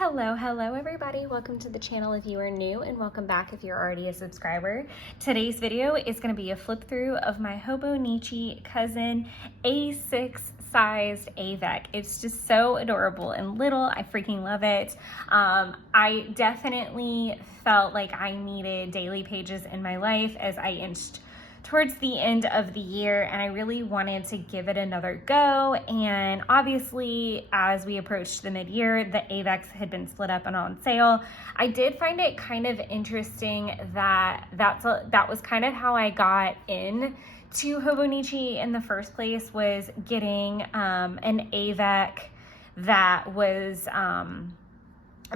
Hello everybody. Welcome to the channel if you are new, and welcome back if you're already a subscriber. Today's video is going to be a flip through of my Hobonichi Cousin A6 sized Avec. It's just so adorable and little. I freaking love it. I definitely felt like I needed daily pages in my life as I inched towards the end of the year, and I really wanted to give it another go. And obviously, as we approached the mid-year, the Avex had been split up and on sale. I did find it kind of interesting that that was kind of how I got in to Hobonichi in the first place, was getting an Avec that was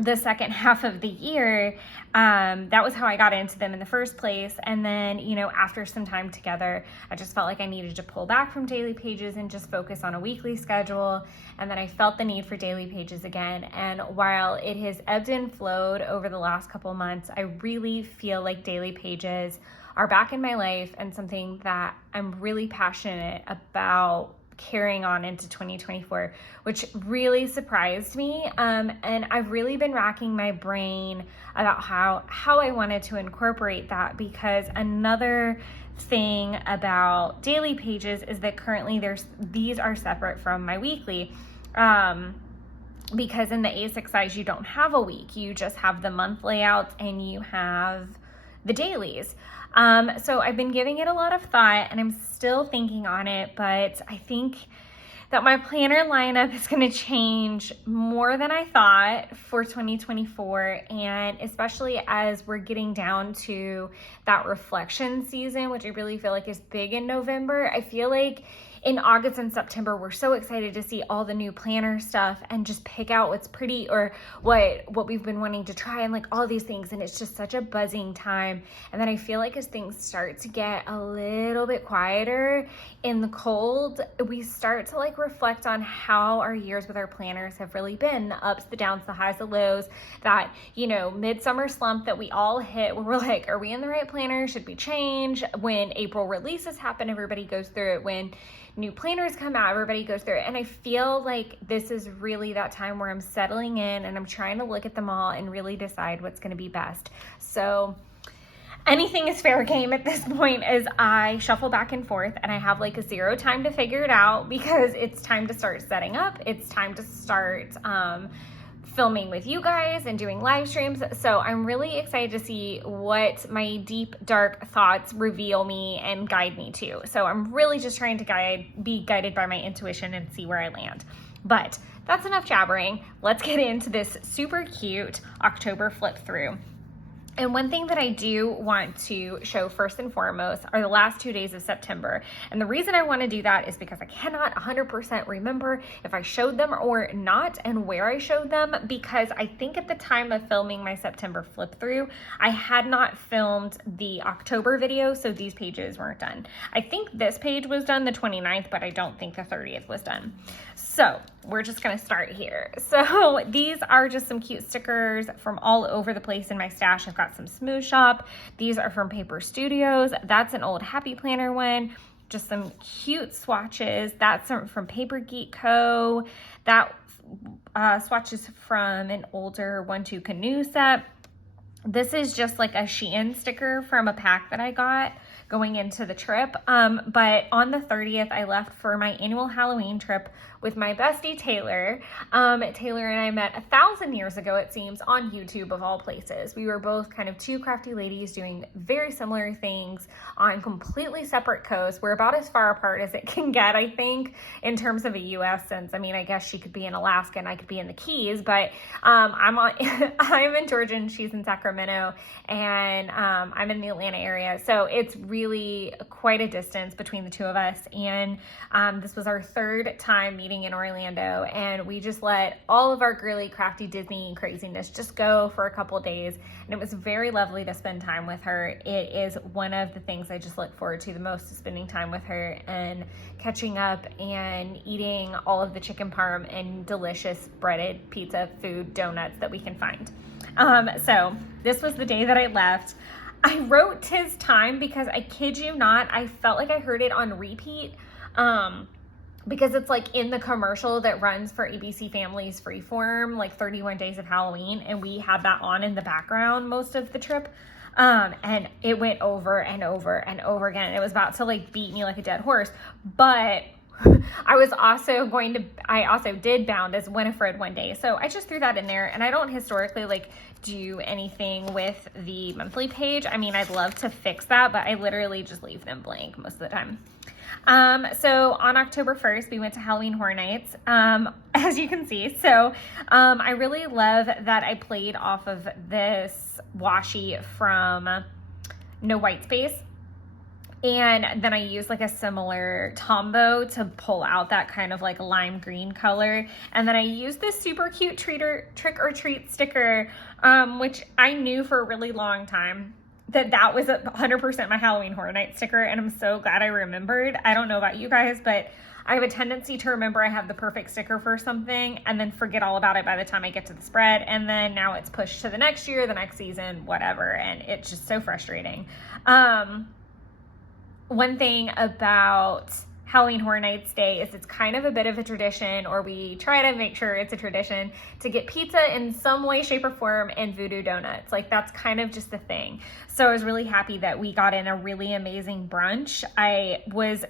the second half of the year. That was how I got into them in the first place. And then, you know, after some time together, I just felt like I needed to pull back from daily pages and just focus on a weekly schedule. And then I felt the need for daily pages again. And while it has ebbed and flowed over the last couple months, I really feel like daily pages are back in my life and something that I'm really passionate about carrying on into 2024, which really surprised me. And I've really been racking my brain about how I wanted to incorporate that, because another thing about daily pages is that currently these are separate from my weekly. Because in the A6 size, you don't have a week, you just have the month layouts and you have the dailies. So I've been giving it a lot of thought, and I'm still thinking on it, but I think that my planner lineup is going to change more than I thought for 2024. And especially as we're getting down to that reflection season, which I really feel like is big in November. I feel like in August and September, we're so excited to see all the new planner stuff and just pick out what's pretty or what we've been wanting to try, and like all these things. And it's just such a buzzing time. And then I feel like as things start to get a little bit quieter in the cold, we start to like reflect on how our years with our planners have really been, the ups, the downs, the highs, the lows, that, you know, midsummer slump that we all hit where we're like, are we in the right planner? Should we change? When April releases happen, everybody goes through it. When new planners come out, everybody goes through it. And I feel like this is really that time where I'm settling in and I'm trying to look at them all and really decide what's going to be best. So anything is fair game at this point as I shuffle back and forth, and I have like a zero time to figure it out, because it's time to start setting up. It's time to start filming with you guys and doing live streams. So I'm really excited to see what my deep, dark thoughts reveal me and guide me to. So I'm really just trying to be guided by my intuition and see where I land. But that's enough jabbering. Let's get into this super cute October flip through. And one thing that I do want to show first and foremost are the last 2 days of September. And the reason I want to do that is because I cannot 100% remember if I showed them or not and where I showed them, because I think at the time of filming my September flip through, I had not filmed the October video, so these pages weren't done. I think this page was done the 29th, but I don't think the 30th was done. So we're just going to start here. So these are just some cute stickers from all over the place in my stash. I've got some Smooth Shop. These are from Paper Studios. That's an old Happy Planner one. Just some cute swatches. That's from Paper Geek Co. That swatch is from an older 1-2 Canoe set. This is just like a Shein sticker from a pack that I got going into the trip. But on the 30th, I left for my annual Halloween trip with my bestie, Taylor. Taylor and I met 1,000 years ago, it seems, on YouTube of all places. We were both kind of two crafty ladies doing very similar things on completely separate coasts. We're about as far apart as it can get, I think, in terms of a U.S. sense. I mean, I guess she could be in Alaska and I could be in the Keys, but I'm in Georgia and she's in Sacramento, and I'm in the Atlanta area. So it's really quite a distance between the two of us. And this was our third time meeting in Orlando, and we just let all of our girly crafty Disney craziness just go for a couple days, and it was very lovely to spend time with her. It is one of the things I just look forward to the most, is spending time with her and catching up and eating all of the chicken parm and delicious breaded pizza, food, donuts that we can find. So this was the day that I left. I wrote "'Tis Time" because I kid you not, I felt like I heard it on repeat because it's like in the commercial that runs for ABC Family's Freeform, like 31 Days of Halloween, and we had that on in the background most of the trip. And it went over and over and over again. It was about to like beat me like a dead horse. But I also did Bound as Winifred one day. So I just threw that in there, and I don't historically like do anything with the monthly page. I mean, I'd love to fix that, but I literally just leave them blank most of the time. So on October 1st, we went to Halloween Horror Nights, as you can see. So, I really love that I played off of this washi from No White Space. And then I used like a similar Tombow to pull out that kind of like lime green color. And then I used this super cute trick or treat sticker, which I knew for a really long time that was 100% my Halloween Horror Night sticker, and I'm so glad I remembered. I don't know about you guys, but I have a tendency to remember I have the perfect sticker for something and then forget all about it by the time I get to the spread, and then now it's pushed to the next year, the next season, whatever, and it's just so frustrating. One thing about Halloween Horror Nights Day is it's kind of a bit of a tradition, or we try to make sure it's a tradition, to get pizza in some way, shape, or form and voodoo donuts. Like, that's kind of just a thing. So I was really happy that we got in a really amazing brunch. I was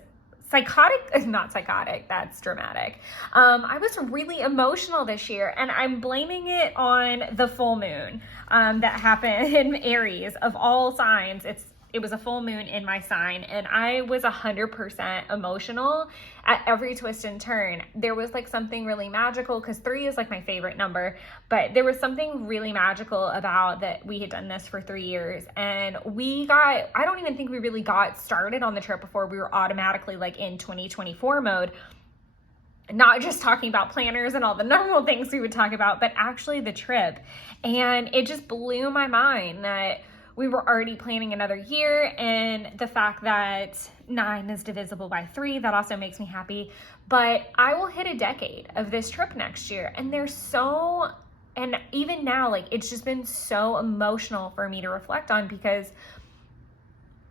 not psychotic, that's dramatic. I was really emotional this year, and I'm blaming it on the full moon that happened in Aries. Of all signs, it was a full moon in my sign, and I was 100% emotional at every twist and turn. There was like something really magical, because 3 is like my favorite number, but there was something really magical about that we had done this for 3 years, and I don't even think we really got started on the trip before we were automatically like in 2024 mode. Not just talking about planners and all the normal things we would talk about, but actually the trip. And it just blew my mind that we were already planning another year, and the fact that 9 is divisible by 3, that also makes me happy. But I will hit a decade of this trip next year, and and even now, like, it's just been so emotional for me to reflect on, because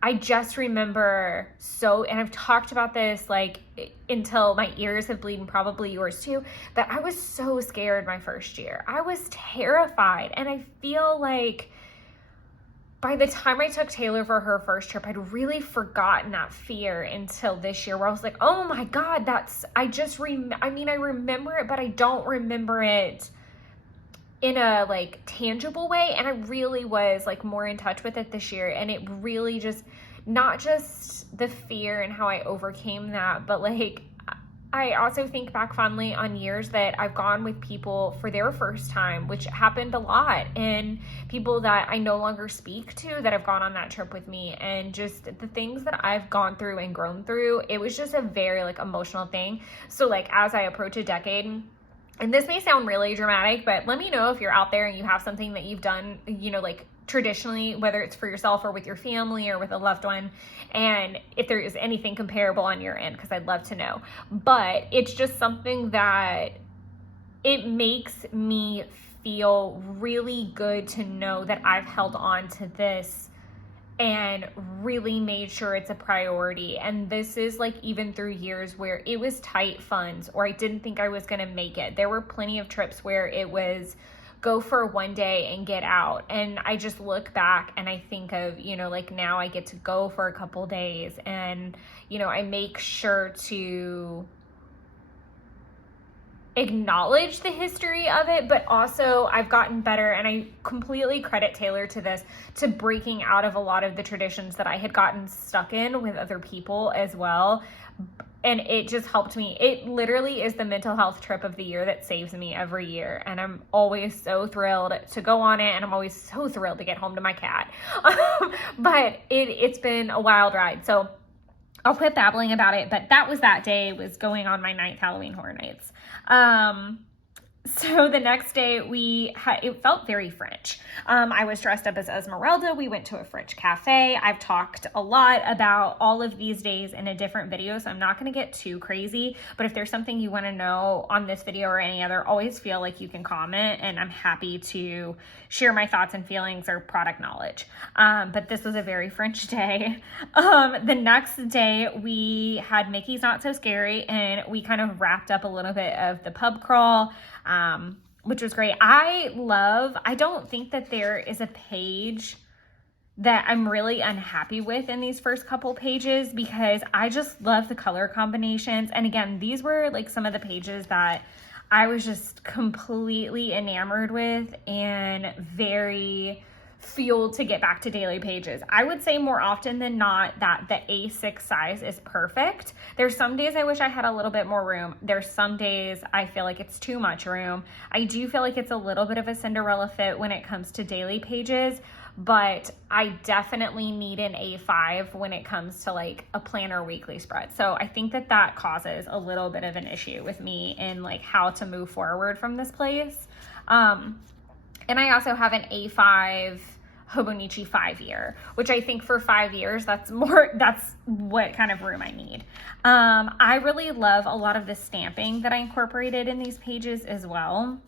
I just remember and I've talked about this like until my ears have bleeded, probably yours too, that I was so scared my first year. I was terrified, and I feel like by the time I took Taylor for her first trip, I'd really forgotten that fear until this year, where I was like, oh my God, I remember it, but I don't remember it in a like tangible way. And I really was like more in touch with it this year. And it really just, not just the fear and how I overcame that, but like, I also think back fondly on years that I've gone with people for their first time, which happened a lot, and people that I no longer speak to that have gone on that trip with me, and just the things that I've gone through and grown through. It was just a very like emotional thing. So like, as I approach a decade, and this may sound really dramatic, but let me know if you're out there and you have something that you've done, like traditionally, whether it's for yourself or with your family or with a loved one, and if there is anything comparable on your end, because I'd love to know. But it's just something that it makes me feel really good to know that I've held on to this and really made sure it's a priority. And this is like even through years where it was tight funds, or I didn't think I was going to make it. There were plenty of trips where it was go for one day and get out. And I just look back and I think of, like now I get to go for a couple days, and, I make sure to acknowledge the history of it, but also I've gotten better, and I completely credit Taylor to this, to breaking out of a lot of the traditions that I had gotten stuck in with other people as well. And it just helped me. It literally is the mental health trip of the year that saves me every year. And I'm always so thrilled to go on it. And I'm always so thrilled to get home to my cat. But it's been a wild ride. So I'll quit babbling about it. But that was that day, was going on my 9th Halloween Horror Nights. So the next day it felt very French. I was dressed up as Esmeralda. We went to a French cafe. I've talked a lot about all of these days in a different video, so I'm not going to get too crazy. But if there's something you want to know on this video or any other, always feel like you can comment, and I'm happy to share my thoughts and feelings or product knowledge. But this was a very French day. The next day we had Mickey's Not So Scary, and we kind of wrapped up a little bit of the pub crawl, which was great. I don't think that there is a page that I'm really unhappy with in these first couple pages, because I just love the color combinations. And again, these were like some of the pages that I was just completely enamored with and very fueled to get back to daily pages. I would say more often than not that the A6 size is perfect. There's some days I wish I had a little bit more room. There's some days I feel like it's too much room. I do feel like it's a little bit of a Cinderella fit when it comes to daily pages, but I definitely need an A5 when it comes to like a planner weekly spread. So I think that that causes a little bit of an issue with me in like how to move forward from this place. And I also have an A5 Hobonichi 5-year, which I think for 5 years, that's what kind of room I need. I really love a lot of the stamping that I incorporated in these pages as well.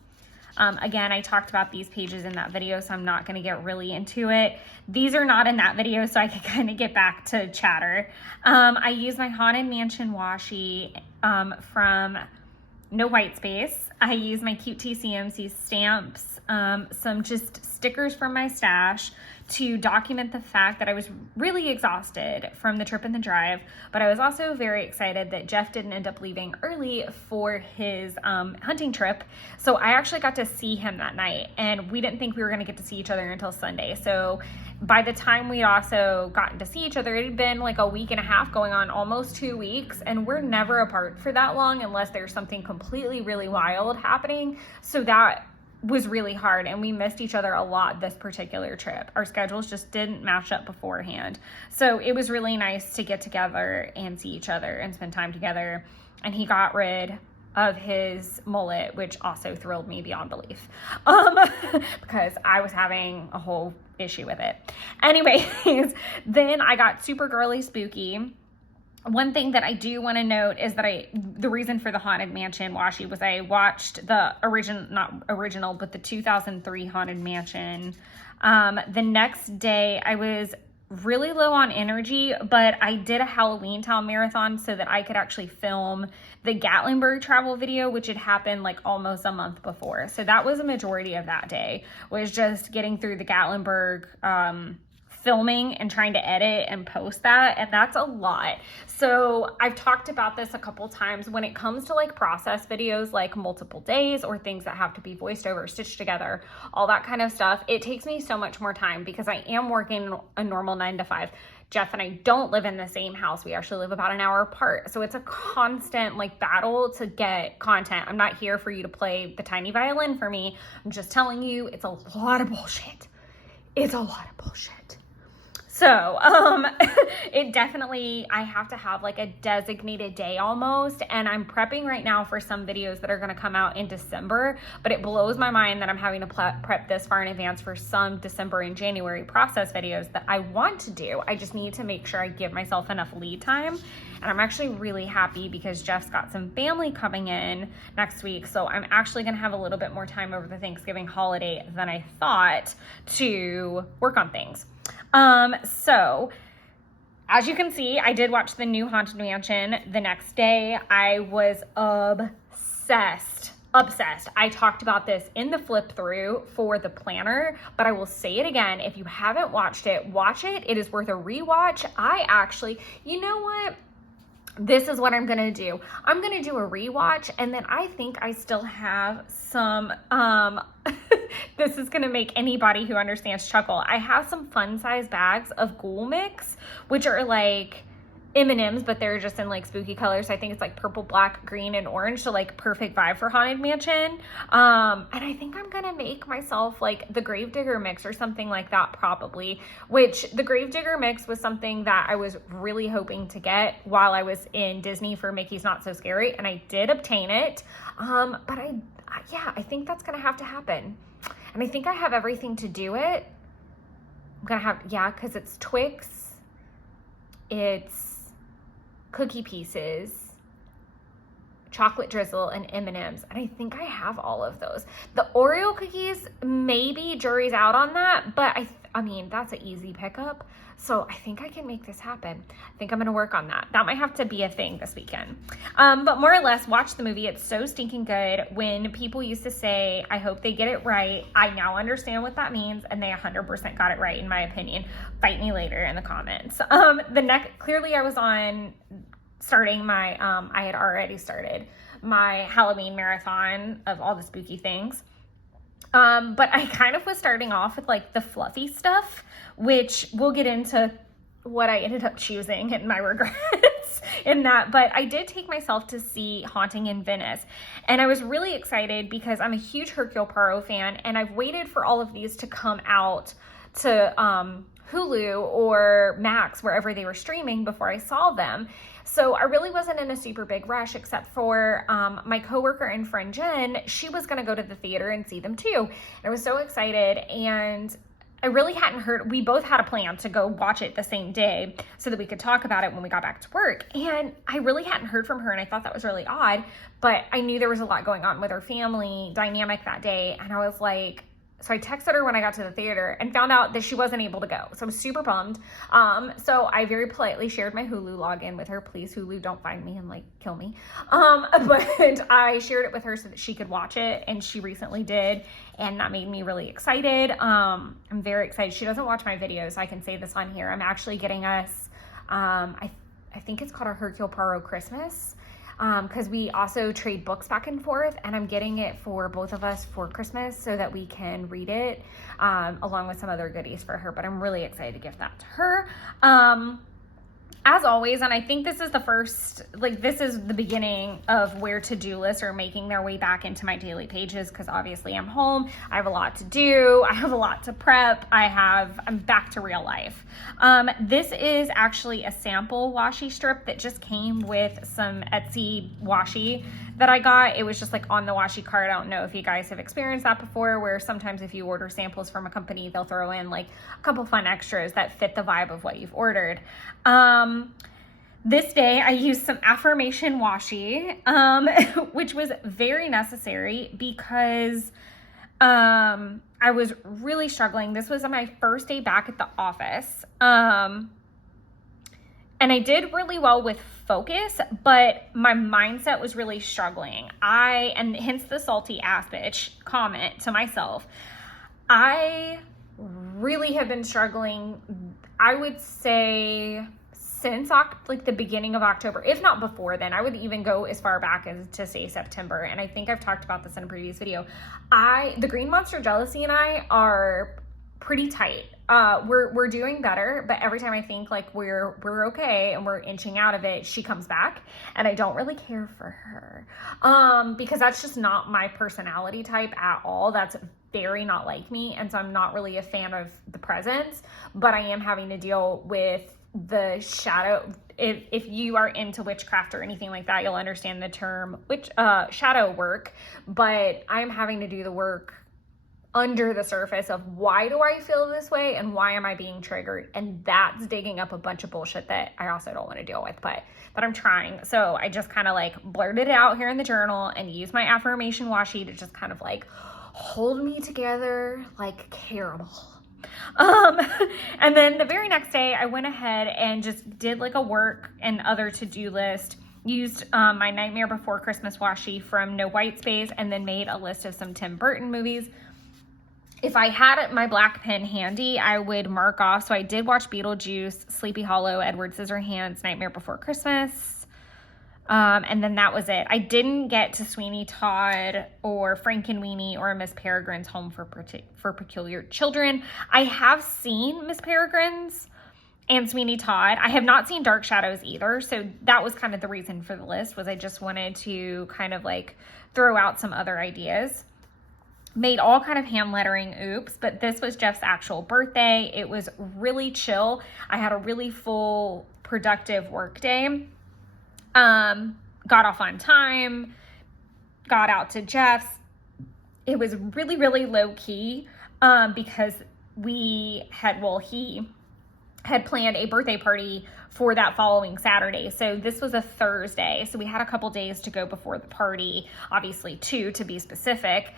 Again, I talked about these pages in that video, so I'm not going to get really into it. These are not in that video, so I can kind of get back to chatter. I use my Haunted Mansion washi from No White Space. I use my Cute TCMC stamps, some just stickers from my stash to document the fact that I was really exhausted from the trip and the drive, but I was also very excited that Jeff didn't end up leaving early for his hunting trip. So I actually got to see him that night, and we didn't think we were going to get to see each other until Sunday. So by the time we'd also gotten to see each other, it had been like a week and a half going on, almost 2 weeks, and we're never apart for that long unless there's something completely really wild happening. So that was really hard, and we missed each other a lot this particular trip. Our schedules just didn't match up beforehand. So it was really nice to get together and see each other and spend time together. And he got rid of his mullet, which also thrilled me beyond belief, because I was having a whole issue with it. Anyways, then I got super girly spooky. One thing that I do want to note is that the reason for the Haunted Mansion washi was I watched the the 2003 Haunted Mansion. The next day I was really low on energy, but I did a Halloween Town marathon so that I could actually film the Gatlinburg travel video, which had happened like almost a month before. So that was a majority of that day, was just getting through the Gatlinburg filming and trying to edit and post that, and that's a lot. So I've talked about this a couple times when it comes to like process videos, like multiple days or things that have to be voiced over, stitched together, all that kind of stuff. It takes me so much more time because I am working a normal 9 to 5. Jeff and I don't live in the same house. We actually live about an hour apart. So it's a constant like battle to get content. I'm not here for you to play the tiny violin for me. I'm just telling you, it's a lot of bullshit. It's a lot of bullshit. So, it definitely, I have to have like a designated day almost, and I'm prepping right now for some videos that are going to come out in December, but it blows my mind that I'm having to prep this far in advance for some December and January process videos that I want to do. I just need to make sure I give myself enough lead time, and I'm actually really happy because Jeff's got some family coming in next week, so I'm actually going to have a little bit more time over the Thanksgiving holiday than I thought to work on things. So as you can see, I did watch the new Haunted Mansion the next day. I was obsessed. I talked about this in the flip through for the planner, but I will say it again. If you haven't watched it, watch it. It is worth a rewatch. You know what? This is what I'm going to do. I'm going to do a rewatch, and then I think I still have some, this is going to make anybody who understands chuckle. I have some fun size bags of Ghoul Mix, which are like M&Ms, but they're just in like spooky colors. I think it's like purple, black, green, and orange. So like perfect vibe for Haunted Mansion. And I think I'm going to make myself like the Gravedigger mix or something like that probably, which the Gravedigger mix was something that I was really hoping to get while I was in Disney for Mickey's Not So Scary. And I did obtain it. But yeah, I think that's going to have to happen. And I think I have everything to do it. I'm going to have, yeah, because it's Twix, it's cookie pieces, chocolate drizzle, and M&Ms. And I think I have all of those. The Oreo cookies, maybe jury's out on that, but I mean, that's an easy pickup. So I think I can make this happen. I think I'm going to work on that. That might have to be a thing this weekend. But more or less, watch the movie. It's so stinking good. When people used to say, I hope they get it right, I now understand what that means, and they 100% got it right, in my opinion. Fight me later in the comments. Clearly I was on starting my, I had already started my Halloween marathon of all the spooky things. But I kind of was starting off with like the fluffy stuff, which we'll get into what I ended up choosing and my regrets in that. But I did take myself to see Haunting in Venice, and I was really excited because I'm a huge Hercule Poirot fan, and I've waited for all of these to come out to Hulu or Max, wherever they were streaming, before I saw them. So I really wasn't in a super big rush, except for my coworker and friend Jen. She was going to go to the theater and see them too. And I was so excited, and I really hadn't heard. We both had a plan to go watch it the same day so that we could talk about it when we got back to work. And I really hadn't heard from her, and I thought that was really odd. But I knew there was a lot going on with her family dynamic that day, and I was like, so I texted her when I got to the theater and found out that she wasn't able to go. So I was super bummed. So I very politely shared my Hulu login with her. Please, Hulu, don't find me and like kill me. But I shared it with her so that she could watch it, and she recently did. And that made me really excited. I'm very excited. She doesn't watch my videos, so I can say this on here. I'm actually getting us, I think it's called a Hercule Poirot Christmas. Because we also trade books back and forth, and I'm getting it for both of us for Christmas so that we can read it along with some other goodies for her. But I'm really excited to give that to her. As always, and I think this is the first, like this is the beginning of where to-do lists are making their way back into my daily pages, because obviously I'm home, I have a lot to do, I have a lot to prep, I'm back to real life. This is actually a sample washi strip that just came with some Etsy washi that I got. It was just like on the washi card. I don't know if you guys have experienced that before, where sometimes if you order samples from a company, they'll throw in like a couple fun extras that fit the vibe of what you've ordered. This day I used some affirmation washi, which was very necessary because I was really struggling. This was my first day back at the office. And I did really well with focus, but my mindset was really struggling. And hence the salty ass bitch comment to myself. I really have been struggling, I would say, since like the beginning of October, if not before then. I would even go as far back as to say September. And I think I've talked about this in a previous video. The Green Monster Jealousy and I are pretty tight. We're doing better, but every time I think like we're okay and we're inching out of it, she comes back, and I don't really care for her. Because that's just not my personality type at all. That's very not like me. And so I'm not really a fan of the presence, but I am having to deal with the shadow. If you are into witchcraft or anything like that, you'll understand the term shadow work, but I'm having to do the work under the surface of why do I feel this way and why am I being triggered, and that's digging up a bunch of bullshit that I also don't want to deal with, but that I'm trying. So I just kind of like blurted it out here in the journal and used my affirmation washi to just kind of like hold me together like caramel. And then the very next day I went ahead and just did like a work and other to-do list, used my Nightmare Before Christmas washi from No White Space, and then made a list of some Tim Burton movies. If I had my black pen handy, I would mark off. So I did watch Beetlejuice, Sleepy Hollow, Edward Scissorhands, Nightmare Before Christmas. And then that was it. I didn't get to Sweeney Todd or Frankenweenie or Miss Peregrine's Home for Peculiar Children. I have seen Miss Peregrine's and Sweeney Todd. I have not seen Dark Shadows either. So that was kind of the reason for the list, was I just wanted to kind of like throw out some other ideas. Made all kind of hand lettering, oops, but this was Jeff's actual birthday. It was really chill. I had a really full, productive work day. Got off on time, got out to Jeff's, it was really, really low key because he had planned a birthday party for that following Saturday. So this was a Thursday. So we had a couple days to go before the party, obviously 2 to be specific.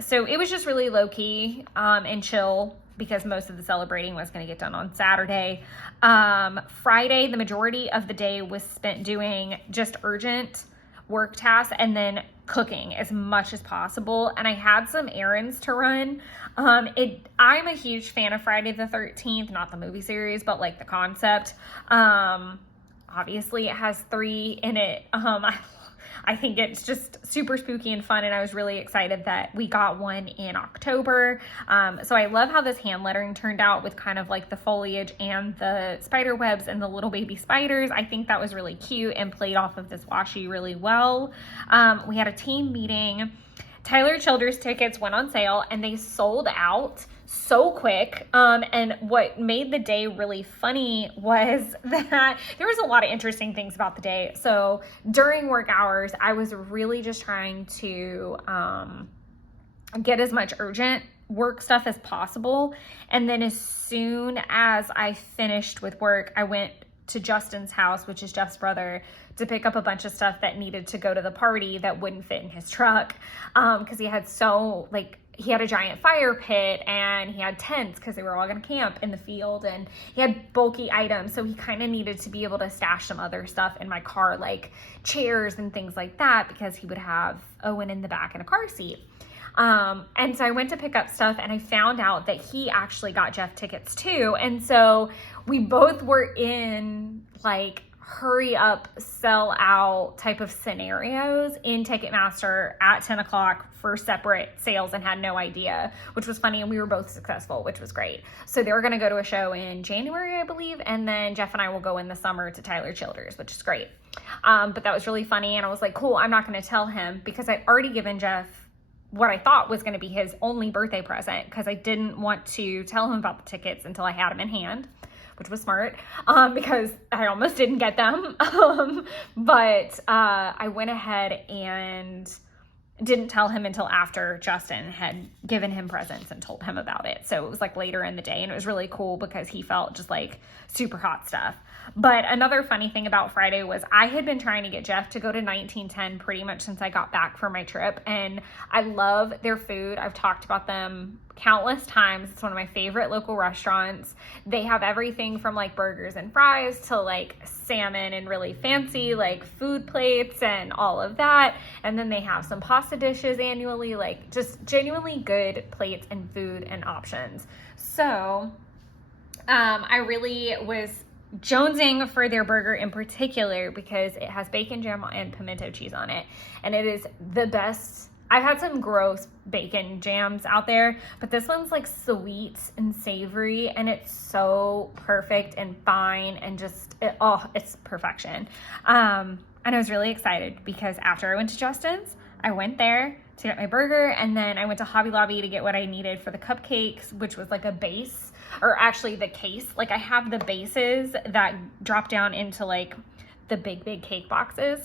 So it was just really low key and chill because most of the celebrating was going to get done on Saturday. Friday, the majority of the day was spent doing just urgent work tasks and then cooking as much as possible. And I had some errands to run. I'm a huge fan of Friday the 13th, not the movie series, but like the concept. Obviously it has 3 in it. I think it's just super spooky and fun, and I was really excited that we got one in October. So I love how this hand lettering turned out with kind of like the foliage and the spider webs and the little baby spiders. I think that was really cute and played off of this washi really well. We had a team meeting. Tyler Childers tickets went on sale and they sold out so quick. And what made the day really funny was that there was a lot of interesting things about the day. So during work hours, I was really just trying to get as much urgent work stuff as possible. And then as soon as I finished with work, I went to Justin's house, which is Jeff's brother, to pick up a bunch of stuff that needed to go to the party that wouldn't fit in his truck. Cause he had a giant fire pit and he had tents because they were all going to camp in the field, and he had bulky items. So he kind of needed to be able to stash some other stuff in my car, like chairs and things like that, because he would have Owen in the back in a car seat. And so I went to pick up stuff and I found out that he actually got Jeff tickets too. And so we both were in like hurry up, sell out type of scenarios in Ticketmaster at 10 o'clock for separate sales and had no idea, which was funny. And we were both successful, which was great. So they were going to go to a show in January, I believe. And then Jeff and I will go in the summer to Tyler Childers, which is great. But that was really funny. And I was like, cool, I'm not going to tell him because I'd already given Jeff what I thought was going to be his only birthday present because I didn't want to tell him about the tickets until I had them in hand, which was smart because I almost didn't get them. But I went ahead and didn't tell him until after Justin had given him presents and told him about it. So it was like later in the day, and it was really cool because he felt just like super hot stuff. But another funny thing about Friday was I had been trying to get Jeff to go to 1910 pretty much since I got back from my trip. And I love their food. I've talked about them countless times. It's one of my favorite local restaurants. They have everything from like burgers and fries to like salmon and really fancy like food plates and all of that. And then they have some pasta dishes annually, like just genuinely good plates and food and options. So I really was jonesing for their burger in particular because it has bacon jam and pimento cheese on it, and it is the best. I've had some gross bacon jams out there, but this one's like sweet and savory, and it's so perfect and fine and just it's perfection. And I was really excited because after I went to Justin's, I went there to get my burger, and then I went to Hobby Lobby to get what I needed for the cupcakes, which was like a base, or actually the case. Like I have the bases that drop down into like the big cake boxes.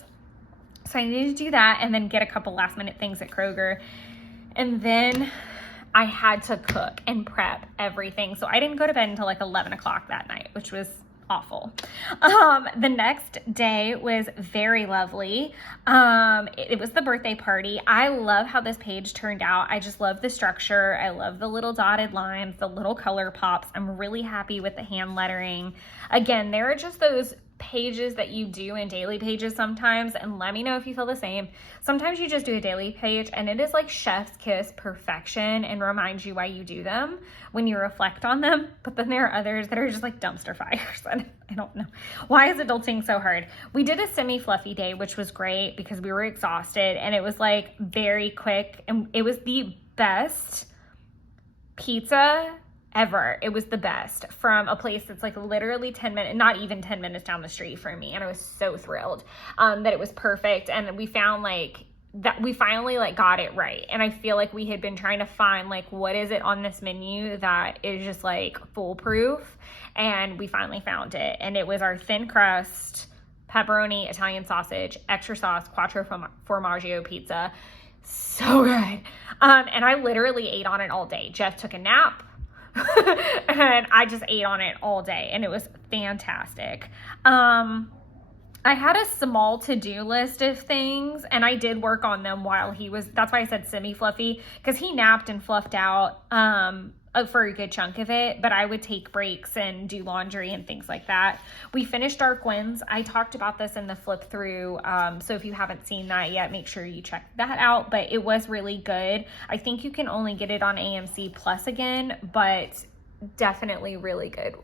So I needed to do that and then get a couple last minute things at Kroger. And then I had to cook and prep everything. So I didn't go to bed until like 11 o'clock that night, which was awful. The next day was very lovely. It was the birthday party. I love how this page turned out. I just love the structure. I love the little dotted lines, the little color pops. I'm really happy with the hand lettering. Again, there are just those pages that you do in daily pages sometimes, and let me know if you feel the same. Sometimes you just do a daily page and it is like chef's kiss perfection and reminds you why you do them when you reflect on them. But then there are others that are just like dumpster fires, and I don't know, why is adulting so hard? We did a semi-fluffy day, which was great because we were exhausted, and it was like very quick, and it was the best pizza ever. It was the best from a place that's like literally 10 minutes, not even 10 minutes down the street from me. And I was so thrilled that it was perfect. And we found like that we finally like got it right. And I feel like we had been trying to find like, what is it on this menu that is just like foolproof? And we finally found it. And it was our thin crust, pepperoni, Italian sausage, extra sauce, quattro formaggio pizza. So good. And I literally ate on it all day. Jeff took a nap and I just ate on it all day and it was fantastic. I had a small to-do list of things and I did work on them while he was, that's why I said semi-fluffy, because he napped and fluffed out for a good chunk of it, but I would take breaks and do laundry and things like that. We finished Dark Winds. I talked about this in the flip through, so if you haven't seen that yet, make sure you check that out, but it was really good. I think you can only get it on AMC Plus again, but definitely really good.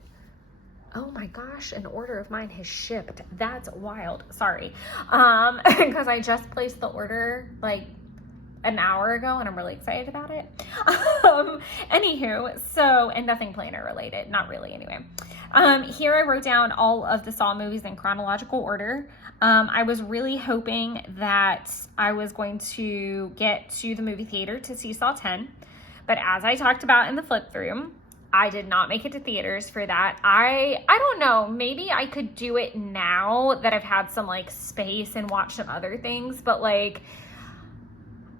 Oh my gosh, an order of mine has shipped. That's wild. Sorry. Because I just placed the order like an hour ago and I'm really excited about it. Anywho, so, and nothing planner related, not really anyway. Here I wrote down all of the Saw movies in chronological order. I was really hoping that I was going to get to the movie theater to see Saw 10, but as I talked about in the flip through, I did not make it to theaters for that. I don't know, maybe I could do it now that I've had some like space and watch some other things, but like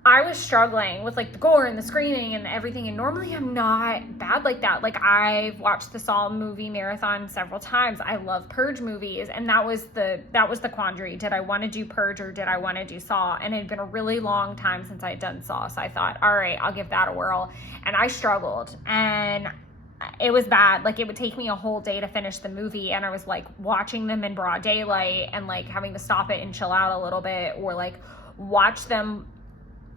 I was struggling with like the gore and the screaming and everything, and normally I'm not bad like that. Like I've watched the Saw movie marathon several times. I love Purge movies, and that was the quandary. Did I want to do Purge or did I want to do Saw? And it had been a really long time since I had done Saw, so I thought, all right, I'll give that a whirl. And I struggled, and it was bad. Like it would take me a whole day to finish the movie, and I was like watching them in broad daylight and like having to stop it and chill out a little bit, or like watch them.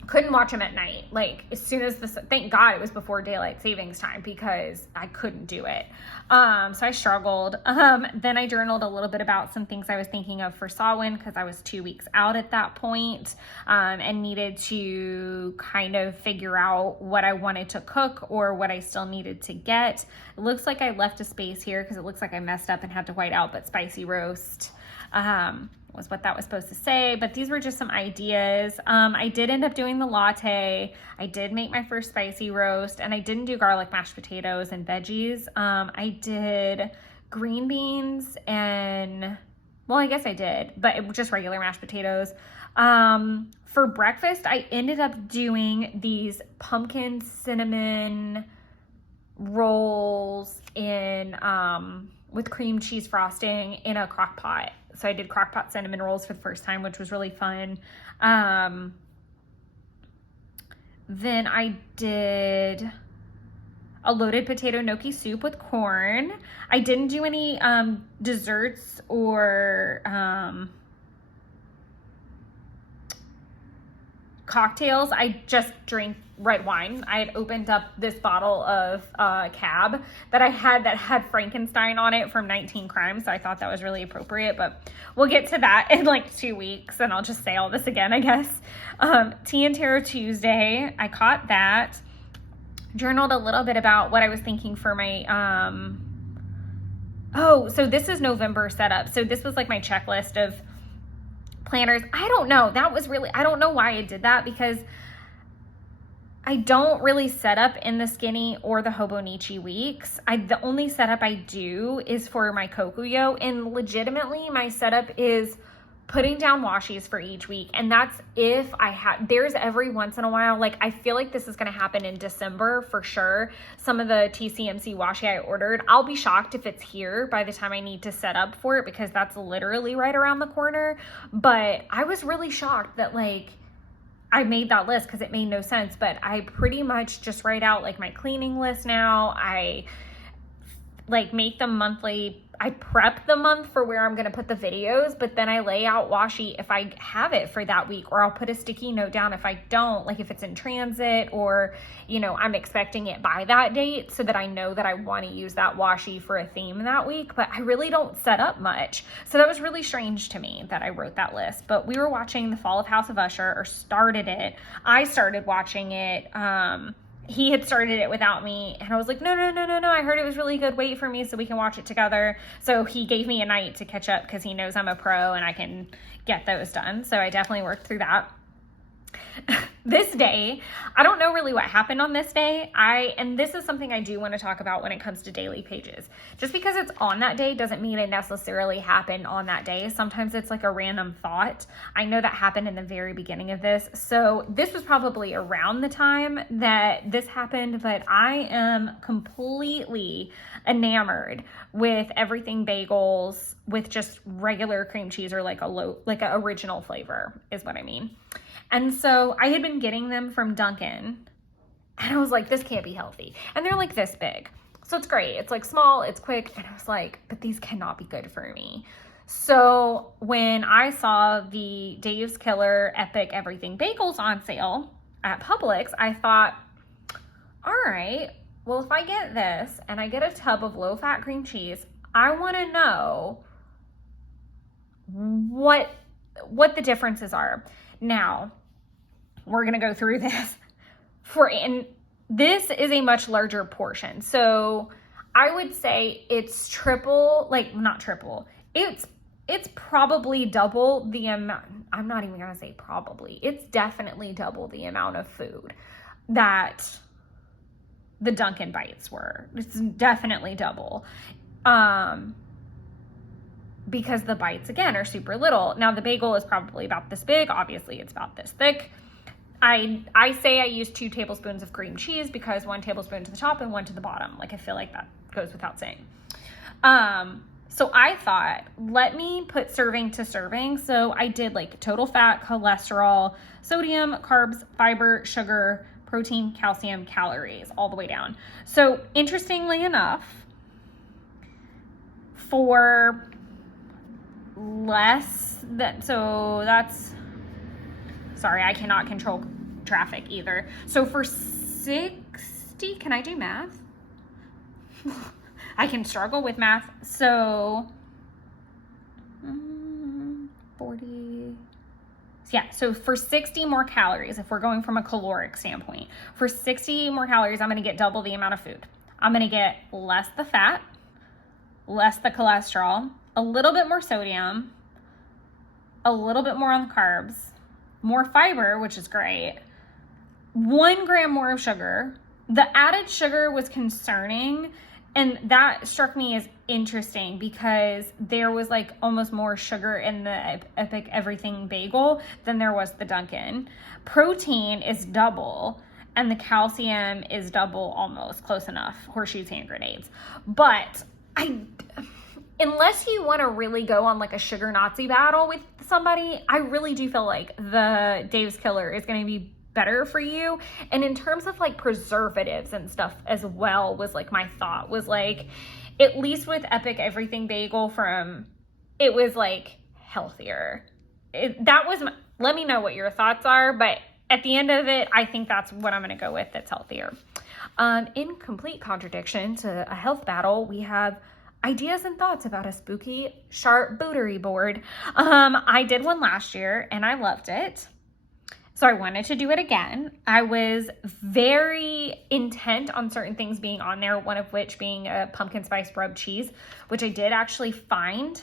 Couldn't watch them at night. Like as soon as thank God it was before daylight savings time, because I couldn't do it. So I struggled. Then I journaled a little bit about some things I was thinking of for Sawin, because I was 2 weeks out at that point, and needed to kind of figure out what I wanted to cook or what I still needed to get. It looks like I left a space here because it looks like I messed up and had to white out, but spicy roast. Was what that was supposed to say, but these were just some ideas. I did end up doing the latte. I did make my first spicy roast, and I didn't do garlic mashed potatoes and veggies. I did green beans and, well, I guess I did, but it was just regular mashed potatoes. For breakfast, I ended up doing these pumpkin cinnamon rolls in, with cream cheese frosting in a crock pot. So I did crock pot cinnamon rolls for the first time, which was really fun. Then I did a loaded potato gnocchi soup with corn. I didn't do any desserts or cocktails. I just drank red wine. I had opened up this bottle of Cab that I had that had Frankenstein on it from 19 Crimes, so I thought that was really appropriate, but we'll get to that in like 2 weeks, and I'll just say all this again, I guess. Tea and Tarot Tuesday, I caught that. Journaled a little bit about what I was thinking for my, so this is November setup. So this was like my checklist of planners. I don't know. That was really, I don't know why I did that, because I don't really set up in the Skinny or the Hobonichi weeks. The only setup I do is for my Kokuyo, and legitimately my setup is putting down washies for each week. And that's if I have, there's every once in a while, like I feel like this is going to happen in December for sure. Some of the TCMC washi I ordered, I'll be shocked if it's here by the time I need to set up for it, because that's literally right around the corner. But I was really shocked that like I made that list, because it made no sense, but I pretty much just write out like my cleaning list now. I like make them monthly. I prep the month for where I'm going to put the videos, but then I lay out washi if I have it for that week, or I'll put a sticky note down if I don't, like if it's in transit, or, you know, I'm expecting it by that date, so that I know that I want to use that washi for a theme that week. But I really don't set up much. So that was really strange to me that I wrote that list. But we were watching The Fall of House of Usher, or started it. I started watching it. He had started it without me, and I was like, no, I heard it was really good. Wait for me so we can watch it together. So he gave me a night to catch up, because he knows I'm a pro and I can get those done. So I definitely worked through that. this day, I don't know really what happened on this day. And this is something I do want to talk about when it comes to daily pages. Just because it's on that day doesn't mean it necessarily happened on that day. Sometimes it's like a random thought. I know that happened in the very beginning of this. So this was probably around the time that this happened, but I am completely enamored with everything bagels with just regular cream cheese, or like a original flavor is what I mean. And so I had been getting them from Dunkin', and I was like, this can't be healthy. And they're like this big. So it's great. It's like small, it's quick. And I was like, but these cannot be good for me. So when I saw the Dave's Killer Epic Everything Bagels on sale at Publix, I thought, all right, well, if I get this and I get a tub of low-fat cream cheese, I want to know what the differences are. Now, we're going to go through this and this is a much larger portion. So I would say it's triple, like not triple. It's probably double the amount. I'm not even going to say probably. It's definitely double the amount of food that the Dunkin' Bites were. It's definitely double. Because the bites, again, are super little. Now, the bagel is probably about this big. Obviously, it's about this thick. I say I use 2 tablespoons of cream cheese because 1 tablespoon to the top and 1 to the bottom. Like, I feel like that goes without saying. So I thought, let me put serving to serving. So I did like total fat, cholesterol, sodium, carbs, fiber, sugar, protein, calcium, calories, all the way down. So interestingly enough, for less than, so that's, sorry, I cannot control traffic either. So for 60, can I do math? I can struggle with math. So 40. Yeah, so for 60 more calories, if we're going from a caloric standpoint, for 60 more calories, I'm going to get double the amount of food. I'm going to get less the fat, less the cholesterol, a little bit more sodium, a little bit more on the carbs, more fiber, which is great, 1 gram more of sugar. The added sugar was concerning, and that struck me as interesting because there was like almost more sugar in the Epic Everything Bagel than there was the Dunkin'. Protein is double, and the calcium is double, almost close enough. Horseshoes, hand grenades. But unless you want to really go on like a sugar Nazi battle with somebody, I really do feel like the Dave's Killer is going to be better for you. And in terms of like preservatives and stuff as well, was like my thought was like, at least with Epic Everything Bagel it was like healthier. Let me know what your thoughts are, but at the end of it, I think that's what I'm going to go with, that's healthier. In complete contradiction to a health battle, we have ideas and thoughts about a spooky charcuterie board. I did one last year and I loved it. So I wanted to do it again. I was very intent on certain things being on there, one of which being a pumpkin spice rub cheese, which I did actually find.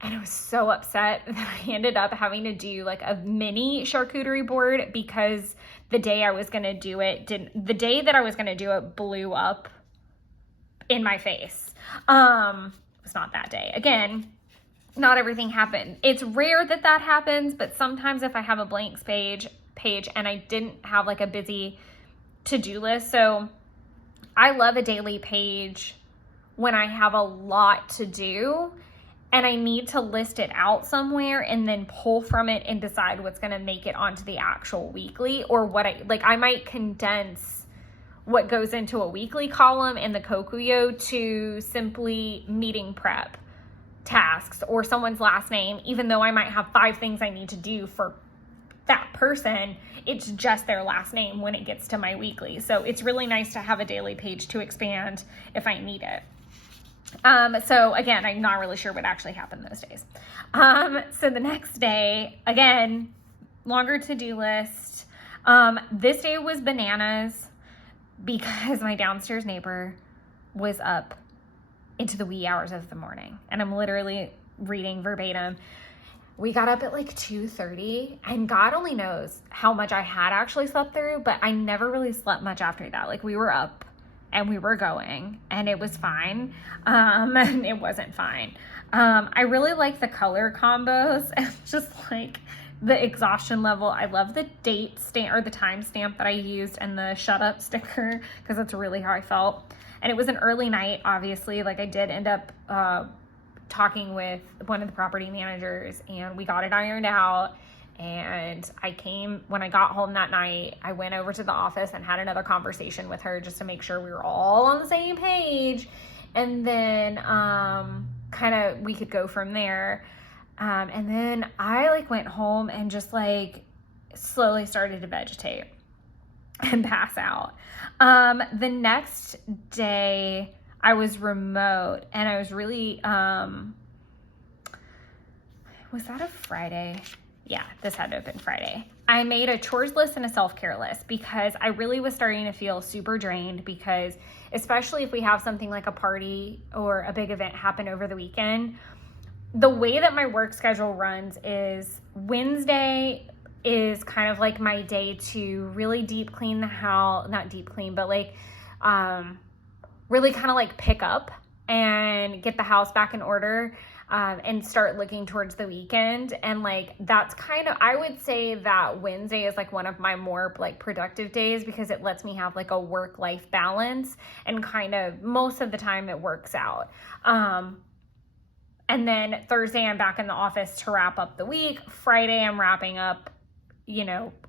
And I was so upset that I ended up having to do like a mini charcuterie board because the day I was going to do it blew up in my face. It was not that day. Again, not everything happened. It's rare that happens, but sometimes if I have a blank page and I didn't have like a busy to-do list. So I love a daily page when I have a lot to do and I need to list it out somewhere and then pull from it and decide what's going to make it onto the actual weekly, or I might condense what goes into a weekly column in the Kokuyo to simply meeting prep tasks or someone's last name. Even though I might have 5 things I need to do for that person, it's just their last name when it gets to my weekly. So it's really nice to have a daily page to expand if I need it. So again, I'm not really sure what actually happened those days. So the next day, again, longer to-do list. This day was bananas because my downstairs neighbor was up into the wee hours of the morning. And I'm literally reading verbatim. we got up at like 2:30, and God only knows how much I had actually slept through, but I never really slept much after that. Like, we were up and we were going, and it was fine. And it wasn't fine. I really like the color combos and just like the exhaustion level. I love the date stamp or the time stamp that I used and the shut up sticker, because that's really how I felt. And it was an early night, obviously. Like, I did end up talking with one of the property managers, and we got it ironed out. And when I got home that night, I went over to the office and had another conversation with her just to make sure we were all on the same page. And then kind of we could go from there. And then I like went home and just like slowly started to vegetate and pass out. The next day I was remote, and I was really, was that a Friday? Yeah, this had to have been Friday. I made a chores list and a self-care list because I really was starting to feel super drained, because especially if we have something like a party or a big event happen over the weekend, the way that my work schedule runs is Wednesday is kind of like my day to really deep clean the house, not deep clean, but like, really kind of like pick up and get the house back in order, and start looking towards the weekend. And like, that's kind of, I would say that Wednesday is like one of my more like productive days, because it lets me have like a work-life balance, and kind of most of the time it works out. And then Thursday I'm back in the office to wrap up the week. Friday I'm wrapping up,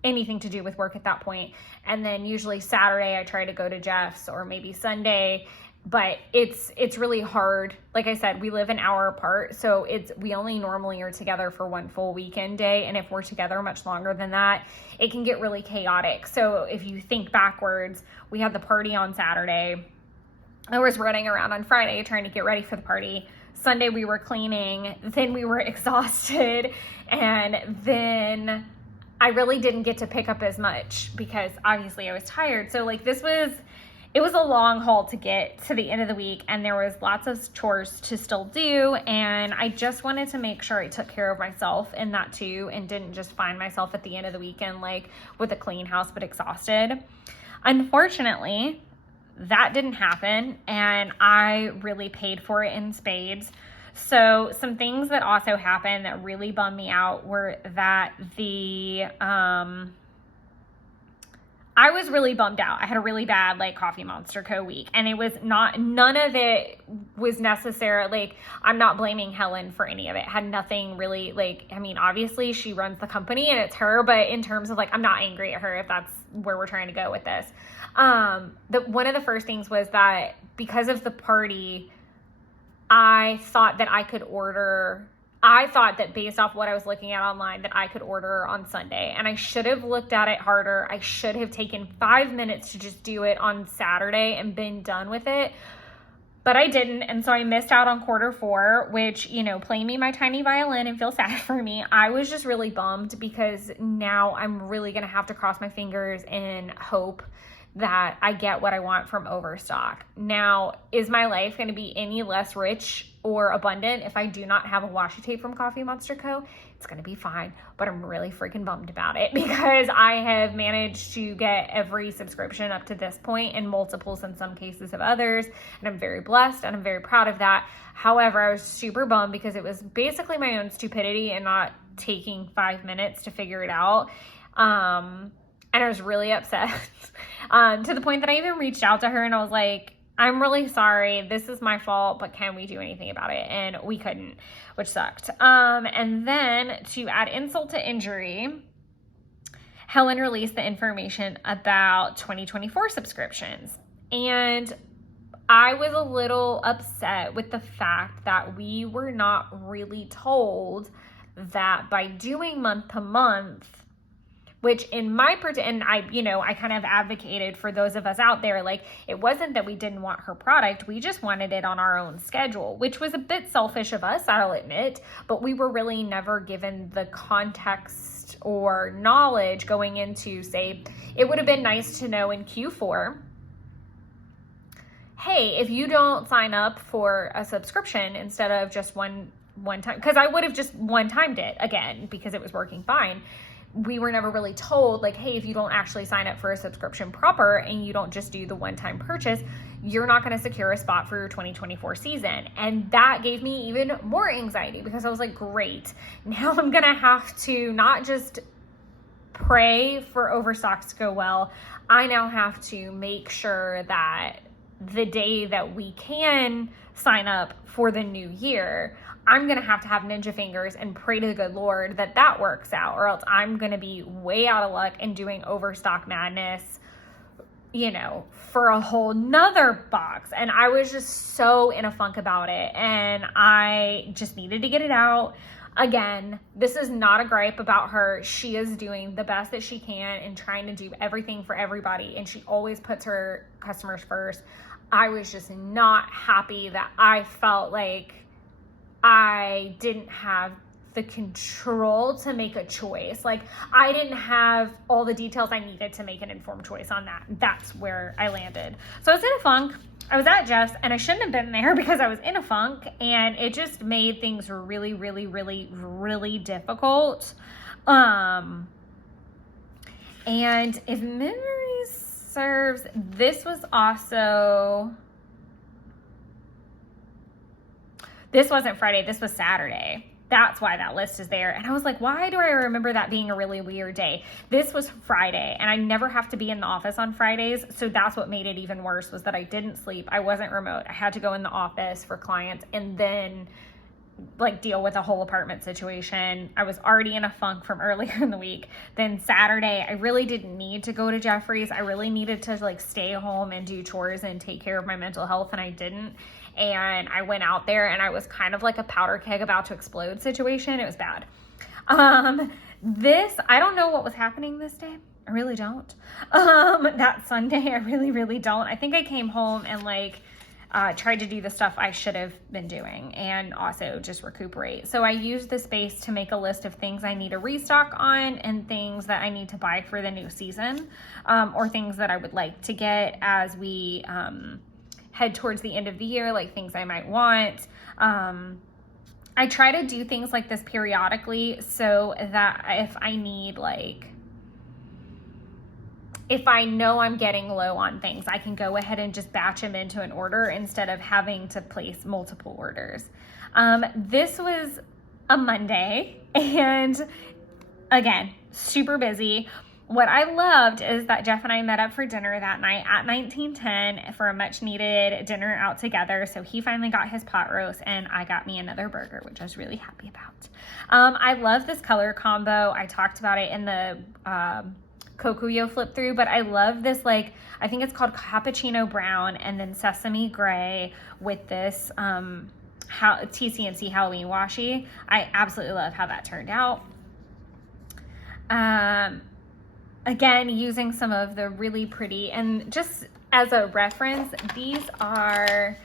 anything to do with work at that point. And then usually Saturday I try to go to Jeff's, or maybe Sunday, but it's really hard. Like I said, we live an hour apart, so we only normally are together for one full weekend day. And if we're together much longer than that, it can get really chaotic. So if you think backwards, we had the party on Saturday. I was running around on Friday trying to get ready for the party. Sunday we were cleaning, then we were exhausted, and then I really didn't get to pick up as much because obviously I was tired. So like, it was a long haul to get to the end of the week, and there was lots of chores to still do, and I just wanted to make sure I took care of myself in that too, and didn't just find myself at the end of the weekend like with a clean house but exhausted. Unfortunately, that didn't happen, and I really paid for it in spades. So some things that also happened that really bummed me out were that I was really bummed out. I had a really bad like Coffee Monster Co. week, and none of it was necessary. Like, I'm not blaming Helen for any of it. It had nothing really, like, I mean, obviously she runs the company and it's her, but in terms of like, I'm not angry at her, if that's where we're trying to go with this. One of the first things was that because of the party, I thought that based off what I was looking at online, that I could order on Sunday, and I should have looked at it harder. I should have taken 5 minutes to just do it on Saturday and been done with it, but I didn't. And so I missed out on Q4, which, play me my tiny violin and feel sad for me. I was just really bummed, because now I'm really going to have to cross my fingers and hope that I get what I want from Overstock. Now, is my life going to be any less rich or abundant if I do not have a washi tape from Coffee Monster Co.? It's going to be fine, but I'm really freaking bummed about it, because I have managed to get every subscription up to this point, and multiples in some cases of others, and I'm very blessed and I'm very proud of that. However, I was super bummed because it was basically my own stupidity and not taking 5 minutes to figure it out. And I was really upset to the point that I even reached out to her and I was like, I'm really sorry. This is my fault, but can we do anything about it? And we couldn't, which sucked. And then to add insult to injury, Helen released the information about 2024 subscriptions. And I was a little upset with the fact that we were not really told that by doing month to month, which in my and I kind of advocated for those of us out there, like, it wasn't that we didn't want her product, we just wanted it on our own schedule, which was a bit selfish of us, I'll admit, but we were really never given the context or knowledge going into, say, it would have been nice to know in Q4, hey, if you don't sign up for a subscription instead of just one one time, because I would have just one-timed it again because it was working fine. We were never really told, like, hey, if you don't actually sign up for a subscription proper and you don't just do the one-time purchase, you're not going to secure a spot for your 2024 season. And that gave me even more anxiety because I was like, great, now I'm going to have to not just pray for overstocks to go well. I now have to make sure that the day that we can sign up for the new year, I'm going to have ninja fingers and pray to the good Lord that that works out, or else I'm going to be way out of luck and doing overstock madness, you know, for a whole nother box. And I was just so in a funk about it, and I just needed to get it out. Again, this is not a gripe about her. She is doing the best that she can and trying to do everything for everybody, and she always puts her customers first. I was just not happy that I felt like I didn't have the control to make a choice. Like, I didn't have all the details I needed to make an informed choice on that. That's where I landed. So I was in a funk. I was at Jeff's, and I shouldn't have been there because I was in a funk, and it just made things really, really, really, really difficult. And if memory serves, this wasn't Friday, this was Saturday. That's why that list is there. And I was like, why do I remember that being a really weird day? This was Friday, and I never have to be in the office on Fridays. So that's what made it even worse, was that I didn't sleep. I wasn't remote. I had to go in the office for clients and then like deal with a whole apartment situation. I was already in a funk from earlier in the week. Then Saturday, I really didn't need to go to Jeffrey's. I really needed to like stay home and do chores and take care of my mental health, and I didn't. And I went out there, and I was kind of like a powder keg about to explode situation. It was bad. I don't know what was happening this day. I really don't. That Sunday, I really, really don't. I think I came home and like tried to do the stuff I should have been doing and also just recuperate. So I used the space to make a list of things I need to restock on and things that I need to buy for the new season, or things that I would like to get as we head towards the end of the year, like things I might want. I try to do things like this periodically so that if I know I'm getting low on things, I can go ahead and just batch them into an order instead of having to place multiple orders. This was a Monday, and again, super busy. What I loved is that Jeff and I met up for dinner that night at 1910 for a much needed dinner out together. So he finally got his pot roast, and I got me another burger, which I was really happy about. I love this color combo. I talked about it in the Kokuyo flip through, but I love this, like, I think it's called cappuccino brown and then sesame gray with this TCNC Halloween washi. I absolutely love how that turned out. Again, using some of the really pretty, and just as a reference, these are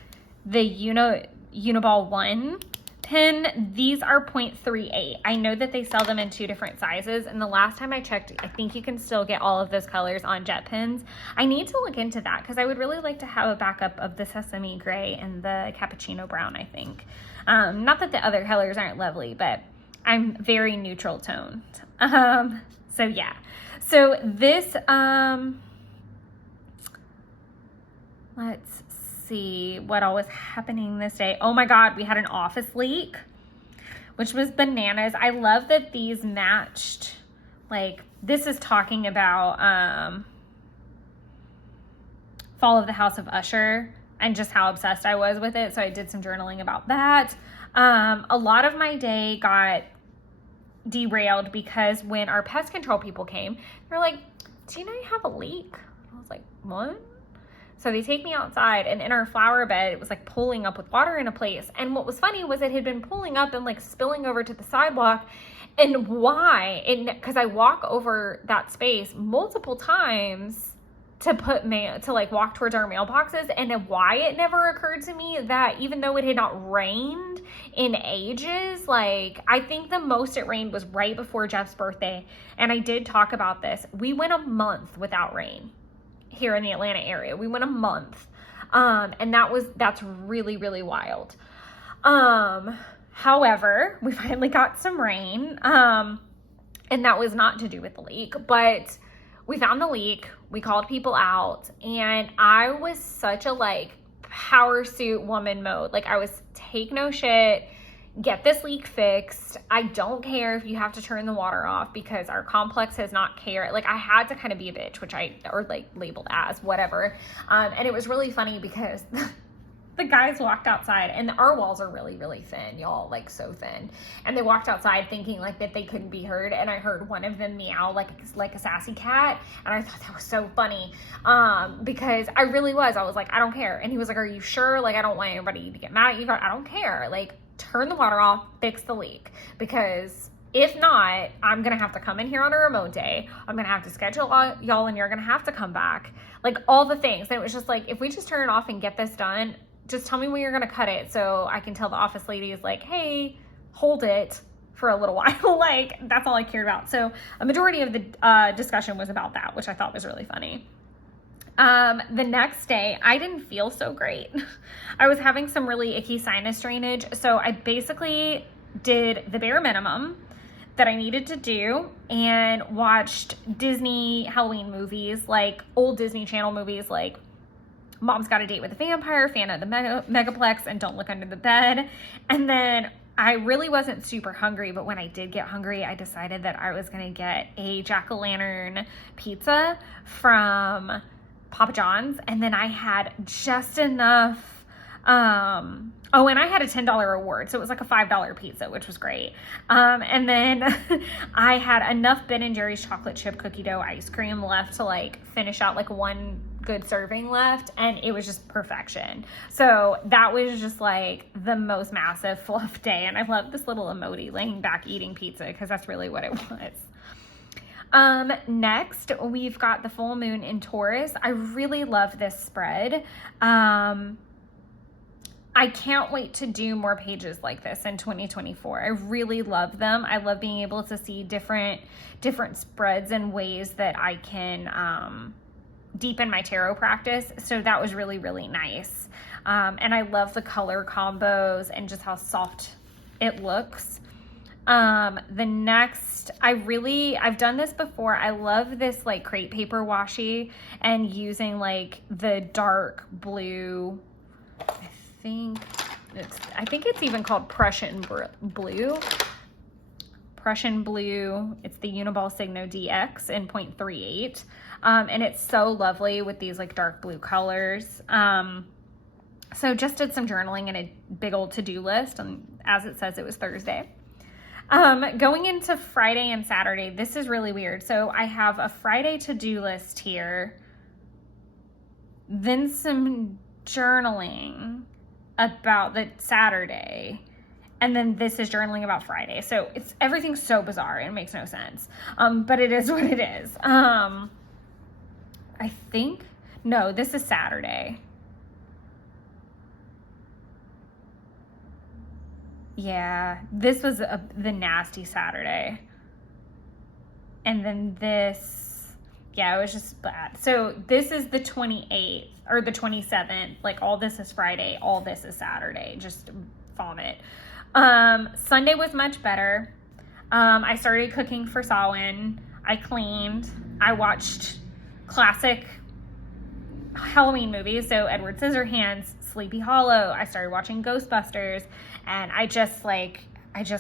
the Uniball 1 pen. These are 0.38. I know that they sell them in 2 different sizes, and the last time I checked, I think you can still get all of those colors on jet pens. I need to look into that because I would really like to have a backup of the sesame gray and the cappuccino brown, I think. Not that the other colors aren't lovely, but I'm very neutral toned. So yeah. So this, let's see what all was happening this day. Oh my God, we had an office leak, which was bananas. I love that these matched, like, this is talking about Fall of the House of Usher and just how obsessed I was with it. So I did some journaling about that. A lot of my day got derailed because when our pest control people came, they're like, do you know you have a leak? I was like, what? So they take me outside, and in our flower bed, it was like pulling up with water in a place. And what was funny was it had been pulling up and like spilling over to the sidewalk. And why? Because I walk over that space multiple times to put mail, to like walk towards our mailboxes, and why it never occurred to me that even though it had not rained in ages, like I think the most it rained was right before Jeff's birthday, and I did talk about this. We went a month without rain here in the Atlanta area. We went a month, and that's really, really wild. However, we finally got some rain, and that was not to do with the leak, but we found the leak, we called people out, and I was such a like power suit woman mode. Like I was take no shit, get this leak fixed. I don't care if you have to turn the water off because our complex has not cared. Like I had to kind of be a bitch, or like labeled as whatever. And it was really funny because the guys walked outside, and our walls are really, really thin, y'all, like so thin. And they walked outside thinking like that they couldn't be heard. And I heard one of them meow like a sassy cat. And I thought that was so funny because I really was. I was like, I don't care. And he was like, are you sure? Like, I don't want anybody to get mad at you. I don't care. Like, turn the water off, fix the leak. Because if not, I'm going to have to come in here on a remote day. I'm going to have to schedule y'all, and you're going to have to come back. Like all the things. And it was just like, if we just turn it off and get this done, just tell me when you're going to cut it so I can tell the office ladies like, hey, hold it for a little while. Like that's all I cared about. So a majority of the discussion was about that, which I thought was really funny. The next day, I didn't feel so great. I was having some really icky sinus drainage. So I basically did the bare minimum that I needed to do and watched Disney Halloween movies, like old Disney Channel movies, like Mom's Got a Date with a Vampire, Fan of the Megaplex, and Don't Look Under the Bed. And then I really wasn't super hungry, but when I did get hungry, I decided that I was going to get a jack-o'-lantern pizza from Papa John's. And then I had just enough, and I had a $10 reward. So it was like a $5 pizza, which was great. And then I had enough Ben & Jerry's chocolate chip cookie dough ice cream left to like finish out like one good serving left, and it was just perfection. So that was just like the most massive fluff day, and I love this little emoji laying back eating pizza because that's really what it was. Next we've got the full moon in Taurus. I really love this spread. I can't wait to do more pages like this in 2024. I really love them. I love being able to see different spreads and ways that I can deepen my tarot practice. So that was really, really nice. And I love the color combos and just how soft it looks. The next, I've done this before. I love this like crepe paper washi and using like the dark blue, I think it's even called Prussian blue. Prussian blue. It's the Uniball Signo DX in 0.38. And it's so lovely with these like dark blue colors. So just did some journaling and a big old to-do list. And as it says, it was Thursday. Going into Friday and Saturday, this is really weird. So I have a Friday to-do list here, then some journaling about the Saturday, and then this is journaling about Friday. So everything's so bizarre and makes no sense. But it is what it is. I think, no, this is Saturday. Yeah, this was the nasty Saturday. And then this, yeah, it was just bad. So this is the 28th or the 27th. Like all this is Friday, all this is Saturday. Just vomit. Sunday was much better. I started cooking for Samhain. I cleaned. I watched classic Halloween movies. So Edward Scissorhands, Sleepy Hollow. I started watching Ghostbusters, and I just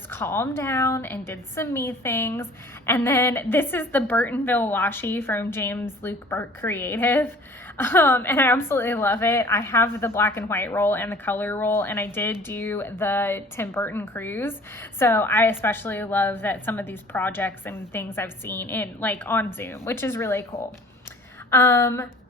calmed down and did some me things. And then this is the Burtonville washi from James Luke Burt Creative. And I absolutely love it. I have the black and white roll and the color roll, and I did do the Tim Burton cruise. So I especially love that some of these projects and things I've seen in like on Zoom, which is really cool.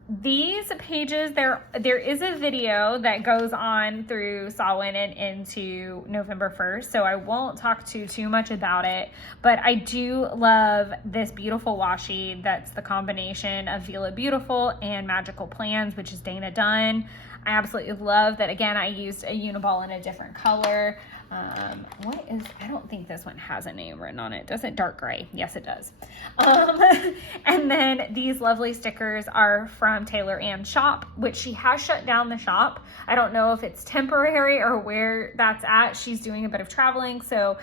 These pages, there is a video that goes on through Samhain and into November 1st, so I won't talk too much about it, but I do love this beautiful washi that's the combination of Vila Beautiful and Magical Plans, which is Dana Dunn. I absolutely love that. Again, I used a Uniball in a different color. I don't think this one has a name written on it. Does it? Dark gray. Yes, it does. And then these lovely stickers are from Taylor Ann's shop, which she has shut down the shop. I don't know if it's temporary or where that's at. She's doing a bit of traveling. So,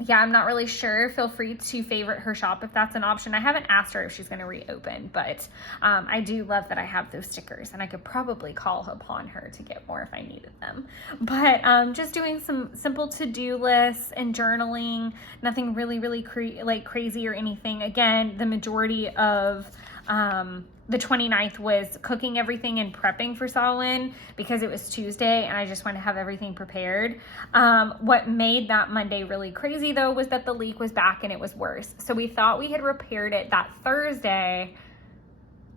yeah, I'm not really sure. Feel free to favorite her shop if that's an option. I haven't asked her if she's going to reopen, but I do love that I have those stickers, and I could probably call upon her to get more if I needed them. But just doing some simple to-do lists and journaling, nothing really crazy or anything. Again, the majority of the 29th was cooking everything and prepping for Samhain because it was Tuesday and I just wanted to have everything prepared. What made that Monday really crazy though was that the leak was back and it was worse. So we thought we had repaired it that Thursday,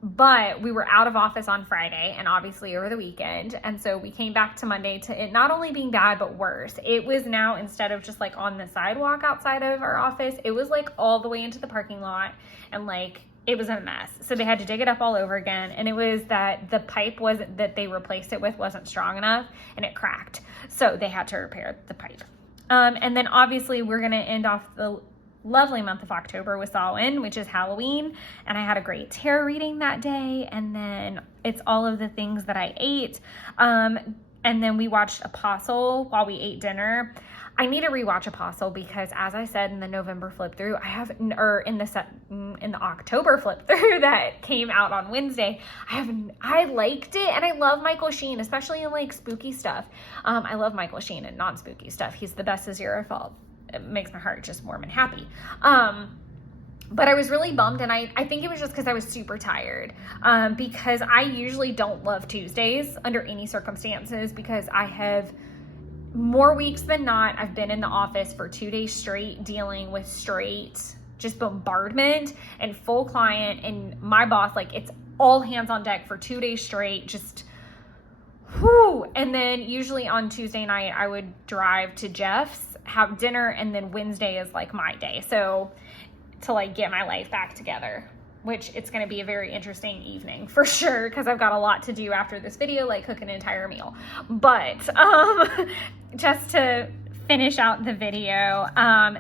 but we were out of office on Friday and obviously over the weekend. And so we came back to Monday to it not only being bad, but worse. It was now, instead of just like on the sidewalk outside of our office, it was like all the way into the parking lot, and like, it was a mess. So they had to dig it up all over again. And it was that the pipe that they replaced it with wasn't strong enough and it cracked. So they had to repair the pipe. And then obviously we're going to end off the lovely month of October with Samhain, which is Halloween. And I had a great tarot reading that day. And then it's all of the things that I ate. And then we watched Apostle while we ate dinner. I need to rewatch Apostle because, as I said in the November flip through, in the October flip through that came out on Wednesday, I liked it, and I love Michael Sheen, especially in like spooky stuff. I love Michael Sheen and non-spooky stuff. He's the best Aziraphale fault. It makes my heart just warm and happy. But I was really bummed, and I think it was just because I was super tired, because I usually don't love Tuesdays under any circumstances because I have more weeks than not, I've been in the office for 2 days straight dealing with straight just bombardment and full client, and my boss, like, it's all hands on deck for 2 days straight, just whoo. And then usually on Tuesday night I would drive to Jeff's, have dinner, and then Wednesday is like my day, so to like get my life back together, which it's going to be a very interesting evening for sure, because I've got a lot to do after this video, like cook an entire meal. But just to finish out the video,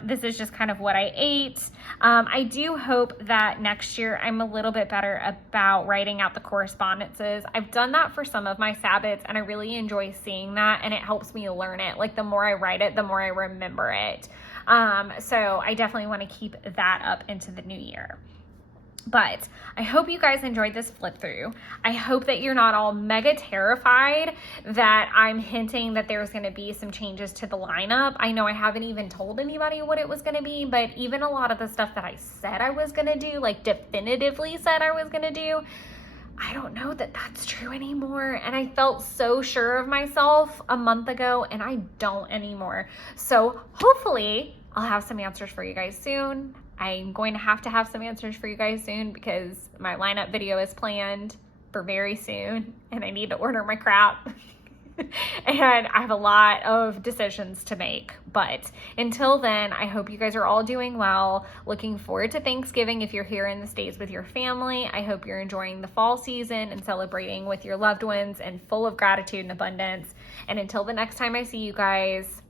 this is just kind of what I ate. I do hope that next year I'm a little bit better about writing out the correspondences. I've done that for some of my Sabbats, and I really enjoy seeing that, and it helps me learn it. Like, the more I write it, the more I remember it. So I definitely want to keep that up into the new year. But I hope you guys enjoyed this flip through. I hope that you're not all mega terrified that I'm hinting that there's going to be some changes to the lineup. I know I haven't even told anybody what it was going to be, but even a lot of the stuff that I said I was going to do, like definitively said I was going to do, I don't know that that's true anymore. And I felt so sure of myself a month ago, and I don't anymore. So hopefully I'll have some answers for you guys soon. I'm going to have some answers for you guys soon because my lineup video is planned for very soon, and I need to order my crap. And I have a lot of decisions to make. But until then, I hope you guys are all doing well. Looking forward to Thanksgiving if you're here in the States with your family. I hope you're enjoying the fall season and celebrating with your loved ones and full of gratitude and abundance. And until the next time I see you guys,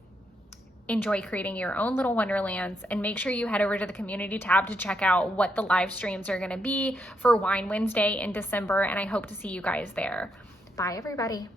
enjoy creating your own little wonderlands, and make sure you head over to the community tab to check out what the live streams are going to be for Wine Wednesday in December, and I hope to see you guys there. Bye, everybody.